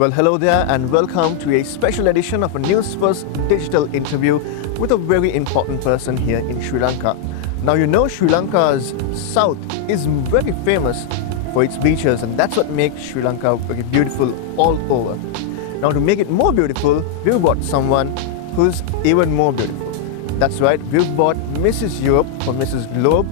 Well, hello there and welcome to a special edition of a Newsfirst digital interview with a very important person here in Sri Lanka. Now you know Sri Lanka's south is very famous for its beaches, and that's what makes Sri Lanka very beautiful all over. Now to make it more beautiful, we've brought someone who's even more beautiful. That's right, we've brought Mrs. Europe or Mrs. Globe,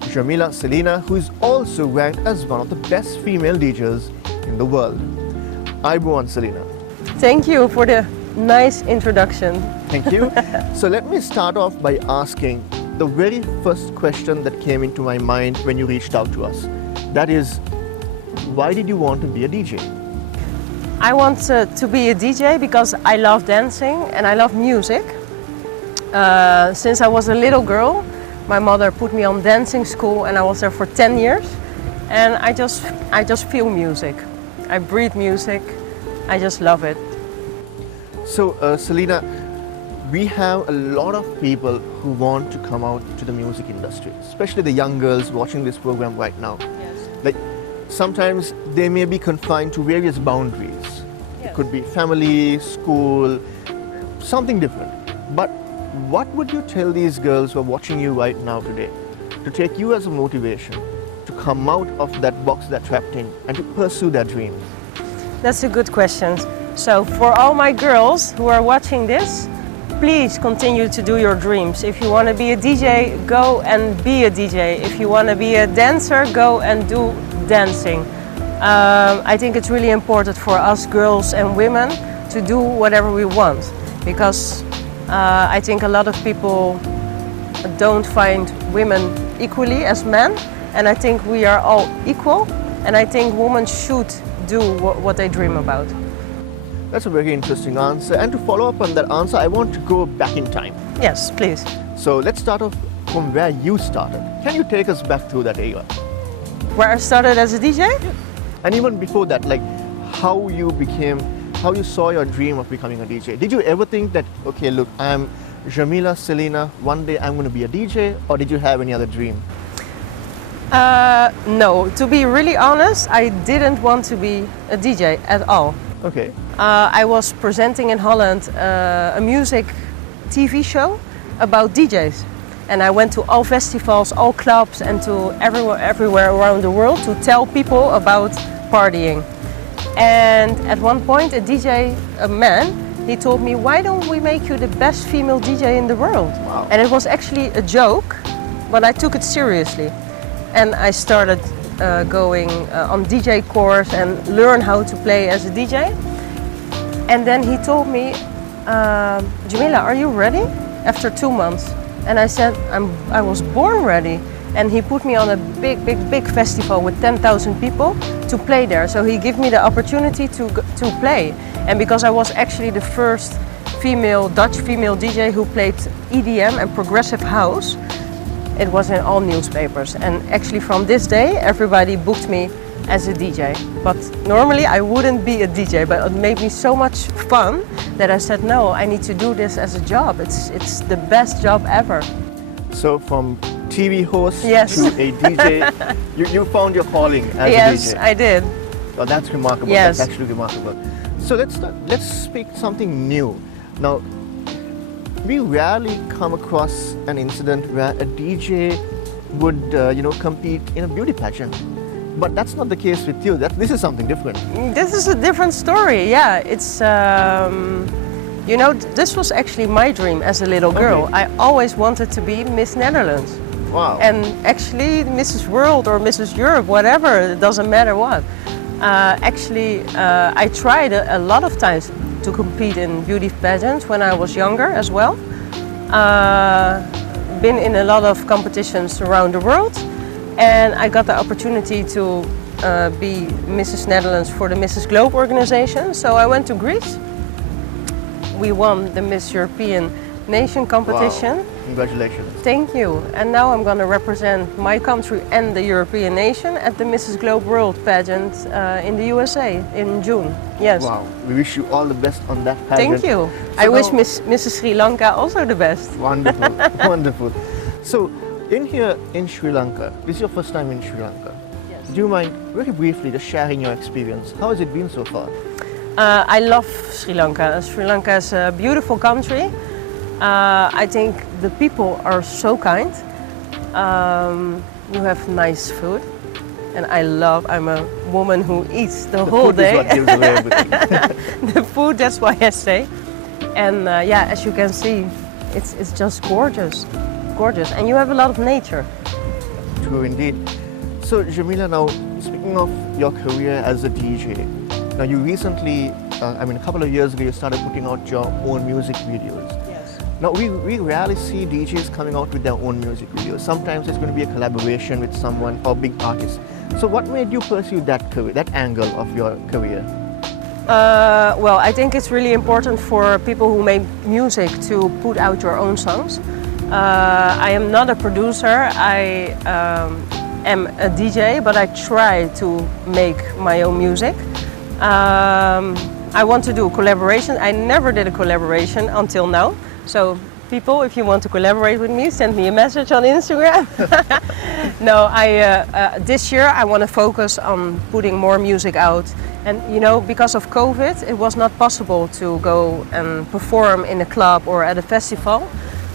Djamila Celina, who is also ranked as one of the best female DJs in the world. Ayubowan Celina. Thank you for the nice introduction. Thank you. So let me start off by asking the very first question that came into my mind when you reached out to us. That is, why did you want to be a DJ? I want to be a DJ because I love dancing and I love music. Since I was a little girl, my mother put me on dancing school and I was there for 10 years. And I just feel music. I breathe music. I just love it. So, Celina, we have a lot of people who want to come out to the music industry, especially the young girls watching this program right now. Yes. Like, sometimes they may be confined to various boundaries. Yes. It could be family, school, something different. But what would you tell these girls who are watching you right now today to take you as a motivation to come out of that box they're trapped in and to pursue their dreams? That's a good question. So for all my girls who are watching this, please continue to do your dreams. If you want to be a DJ, go and be a DJ. If you want to be a dancer, go and do dancing. I think it's really important for us girls and women to do whatever we want, because I think a lot of people don't find women equally as men, and I think we are all equal, and I think women should do what they dream about. That's a very interesting answer. And to follow up on that answer, I want to go back in time. Yes, please. So let's start off from where you started. Can you take us back to that era? Where I started as a DJ? And even before that, like how you saw your dream of becoming a DJ. Did you ever think that, okay, look, I'm Djamila Celina, one day I'm going to be a DJ, or did you have any other dream? No, to be really honest, I didn't want to be a DJ at all. Okay. I was presenting in Holland a music TV show about DJs. And I went to all festivals, all clubs, and to everywhere around the world to tell people about partying. And at one point, a DJ, a man, he told me, why don't we make you the best female DJ in the world? Wow. And it was actually a joke, but I took it seriously. And I started going on DJ course and learn how to play as a DJ. And then he told me, Djamila, are you ready? After 2 months. And I said, I was born ready. And he put me on a big festival with 10,000 people to play there. So he gave me the opportunity to play. And because I was actually the first Dutch female DJ who played EDM and progressive house, it was in all newspapers. And actually from this day, everybody booked me as a DJ. But normally I wouldn't be a DJ, but it made me so much fun that I said, no, I need to do this as a job. It's the best job ever. So from TV host Yes. to a DJ, you found your calling as a DJ. Yes, I did. Oh, that's remarkable. Yes. That's actually remarkable. So let's speak something new. Now, we rarely come across an incident where a DJ would, compete in a beauty pageant. But that's not the case with you. This is something different. This is a different story. Yeah, it's this was actually my dream as a little girl. Okay. I always wanted to be Miss Netherlands. Wow. And actually Mrs. World or Mrs. Europe, whatever, it doesn't matter what. I tried a lot of times to compete in beauty pageants when I was younger as well. Been in a lot of competitions around the world, and I got the opportunity to be Mrs. Netherlands for the Mrs. Globe organization. So I went to Greece. We won the Miss European Nation competition. Wow. Congratulations. Thank you. And now I'm going to represent my country and the European nation at the Mrs. Globe World pageant in the USA in June. Yes. Wow. We wish you all the best on that pageant. Thank you. So I wish Mrs. Sri Lanka also the best. Wonderful. Wonderful. So, in Sri Lanka, this is your first time in Sri Lanka. Yes. Do you mind very briefly just sharing your experience? How has it been so far? I love Sri Lanka. Sri Lanka is a beautiful country. I think the people are so kind. You have nice food. And I'm a woman who eats the whole day. The food is what gives away everything. The food, that's why I say. And yeah, as you can see, it's just gorgeous. Gorgeous. And you have a lot of nature. True indeed. So Djamila, now speaking of your career as a DJ, now you recently, a couple of years ago, you started putting out your own music videos. Yes. Now we rarely see DJs coming out with their own music videos. Sometimes it's going to be a collaboration with someone or big artist. So what made you pursue that career, that angle of your career? Well, I think it's really important for people who make music to put out your own songs. I am not a producer. I am a DJ, but I try to make my own music. I want to do a collaboration. I never did a collaboration until now. So people, if you want to collaborate with me, send me a message on Instagram. No, this year I want to focus on putting more music out. And you know, because of COVID, it was not possible to go and perform in a club or at a festival.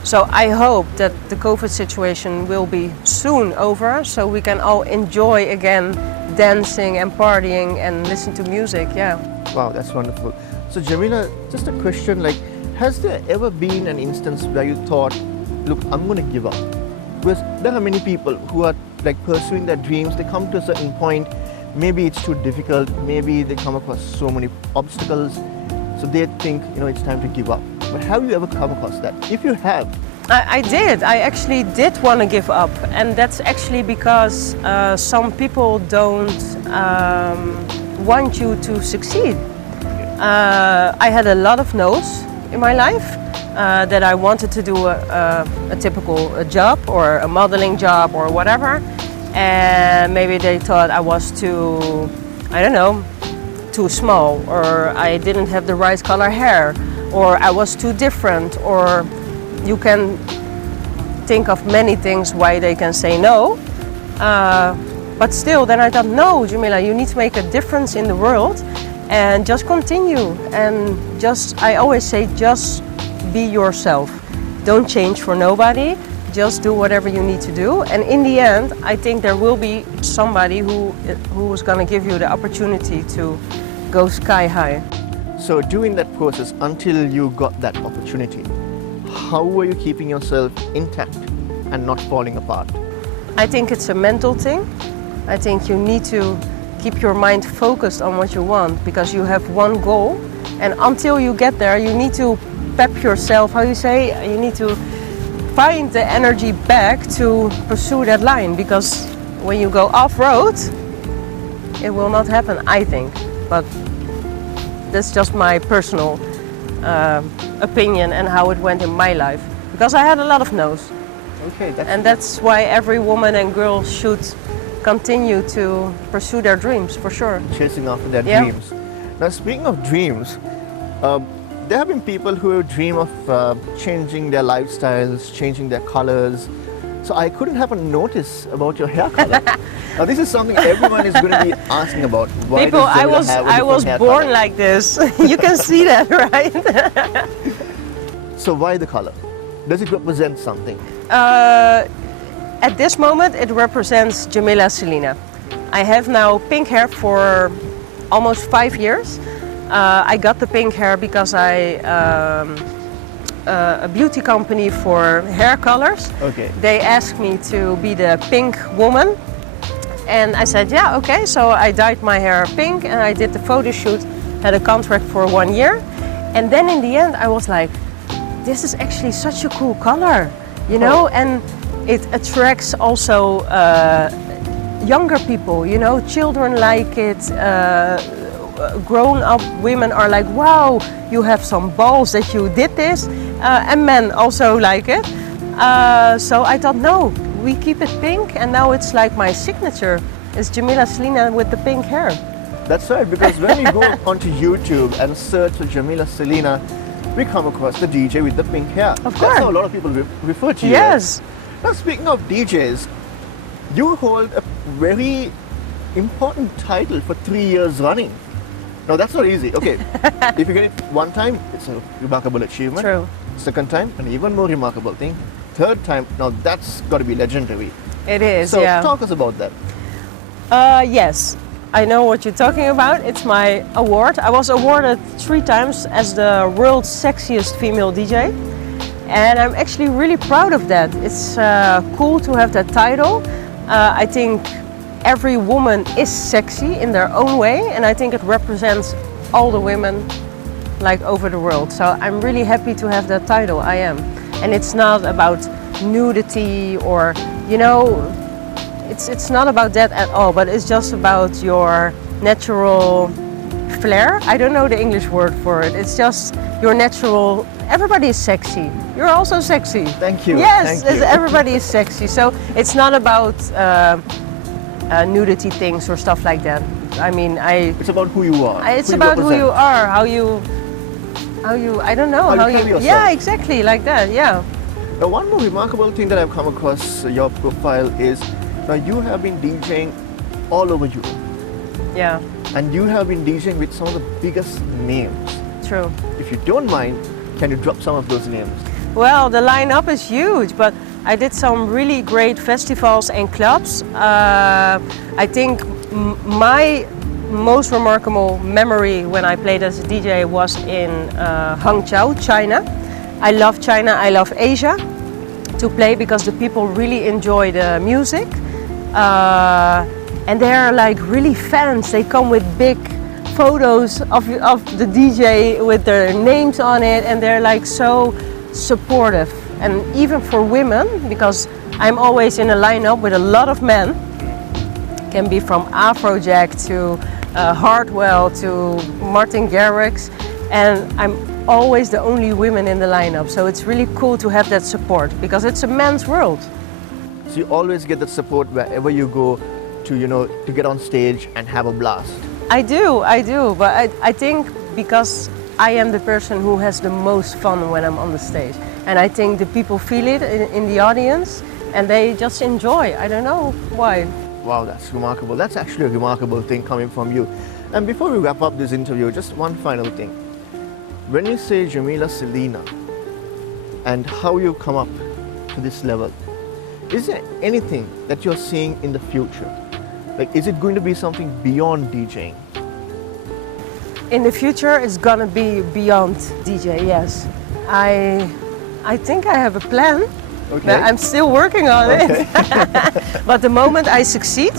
So I hope that the COVID situation will be soon over, so we can all enjoy again dancing and partying and listen to music. Yeah. Wow, that's wonderful. So Djamila, just a question, like, has there ever been an instance where you thought, look, I'm going to give up? Because there are many people who are like pursuing their dreams. They come to a certain point, maybe it's too difficult, maybe they come across so many obstacles, so they think, it's time to give up. But have you ever come across that? If you have. I did. I actually did want to give up, and that's actually because some people don't want you to succeed. I had a lot of no's in my life that I wanted to do a typical job or a modeling job or whatever, and maybe they thought I was too, I don't know, too small, or I didn't have the right color hair, or I was too different, or you can think of many things why they can say no. But still, then I thought, no, Djamila, you need to make a difference in the world and just continue. And I always say, just be yourself. Don't change for nobody. Just do whatever you need to do. And in the end, I think there will be somebody who is going to give you the opportunity to go sky high. So during that process, until you got that opportunity, how were you keeping yourself intact and not falling apart? I think it's a mental thing. I think you need to keep your mind focused on what you want, because you have one goal, and until you get there, you need to pep yourself, how you say, you need to find the energy back to pursue that line, because when you go off-road, it will not happen, I think. But that's just my personal opinion and how it went in my life, because I had a lot of no's. Okay, that's why every woman and girl should continue to pursue their dreams, for sure. Chasing after their dreams. Now, speaking of dreams, there have been people who dream of changing their lifestyles, changing their colors. So I couldn't help but notice about your hair color. Now, this is something everyone is going to be asking about. Why people, I was born like this. You can see that, right? So why the color? Does it represent something? At this moment, it represents Djamila Celina. I have now pink hair for almost 5 years. I got the pink hair because a beauty company for hair colors. Okay. They asked me to be the pink woman, and I said, yeah, okay. So I dyed my hair pink and I did the photo shoot, had a contract for 1 year. And then in the end, I was like, this is actually such a cool color, you know, and it attracts also younger people, you know, children like it, grown-up women are like, wow, you have some balls that you did this, and men also like it. So I thought, no, we keep it pink, and now it's like my signature. It's Djamila Celina with the pink hair. That's right, because when we go onto YouTube and search for Djamila Celina, we come across the DJ with the pink hair. Of course. That's how a lot of people refer to you. Yes. Now, speaking of DJs, you hold a very important title for 3 years running. Now that's not easy. Okay, if you get it one time, it's a remarkable achievement. True. Second time, an even more remarkable thing. Third time, now that's got to be legendary. It is, So yeah. talk us about that. Yes, I know what you're talking about. It's my award. I was awarded 3 times as the world's sexiest female DJ. And I'm actually really proud of that. It's cool to have that title. I think every woman is sexy in their own way, and I think it represents all the women like over the world. So I'm really happy to have that title. I am. And it's not about nudity or, you know, it's not about that at all, but it's just about your natural flair. I don't know the English word for it. It's just your natural. Everybody is sexy. You're also sexy. Thank you. Yes, Thank you. everybody is sexy. So it's not about nudity things or stuff like that. I mean, It's about who you are. it's about who you are, how you. I don't know How you carry yourself. Yeah, exactly like that. Yeah. Now, one more remarkable thing that I've come across your profile is now you have been DJing all over Europe, Yeah. and you have been DJing with some of the biggest names. True. If you don't mind, can you drop some of those names? Well, the lineup is huge, but I did some really great festivals and clubs. I think my most remarkable memory when I played as a DJ was in Hangzhou, China. I love China, I love Asia to play because the people really enjoy the music. And they're like really fans. They come with big photos of the DJ with their names on it, and they're like so supportive. And even for women, because I'm always in a lineup with a lot of men, can be from Afrojack to Hardwell to Martin Garrix, and I'm always the only women in the lineup. So it's really cool to have that support because it's a men's world. So you always get that support wherever you go to, you know, to get on stage and have a blast. I do, but I think because I am the person who has the most fun when I'm on the stage. And I think the people feel it in the audience and they just enjoy. I don't know why. Wow, that's remarkable. That's actually a remarkable thing coming from you. And before we wrap up this interview, just one final thing. When you say Djamila Celina and how you come up to this level, is there anything that you're seeing in the future? Like, is it going to be something beyond DJing? In the future, it's gonna be beyond DJ, yes. I think I have a plan. Okay. But I'm still working on it. But the moment I succeed,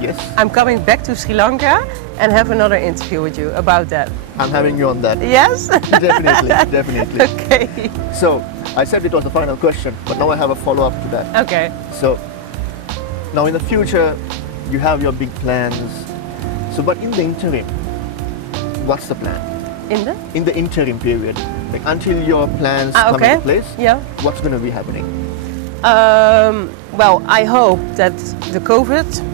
Yes, I'm coming back to Sri Lanka and have another interview with you about that. I'm having you on that. Yes? Definitely, definitely. Okay. So, I said it was the final question, but now I have a follow-up to that. Okay. So, now in the future, you have your big plans. So, but in the interim, what's the plan? In the interim period, like until your plans come okay. into place, Yeah. what's going to be happening? Well, I hope that the COVID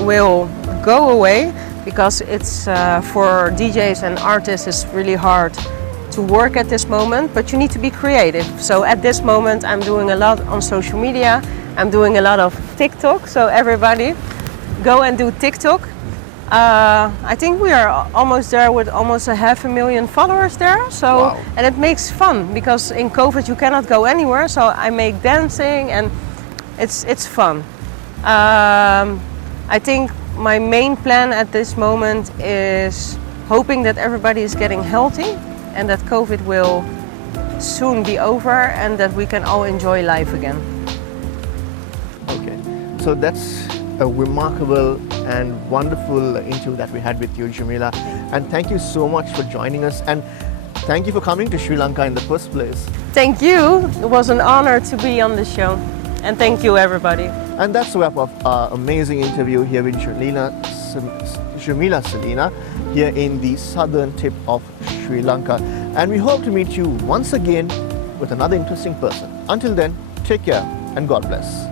will go away because it's for DJs and artists it's really hard to work at this moment, but you need to be creative. So at this moment I'm doing a lot on social media. I'm doing a lot of TikTok, so everybody go and do TikTok. I think we are almost there with almost 500,000 followers there. So Wow. and it makes fun because in COVID you cannot go anywhere. So I make dancing and it's fun. I think my main plan at this moment is hoping that everybody is getting healthy and that COVID will soon be over and that we can all enjoy life again. Okay, so that's a remarkable and wonderful interview that we had with you, Djamila. And thank you so much for joining us, and thank you for coming to Sri Lanka in the first place. Thank you. It was an honor to be on the show. And thank you, everybody. And that's the wrap of our amazing interview here with Djamila Celina here in the southern tip of Sri Lanka. And we hope to meet you once again with another interesting person. Until then, take care and God bless.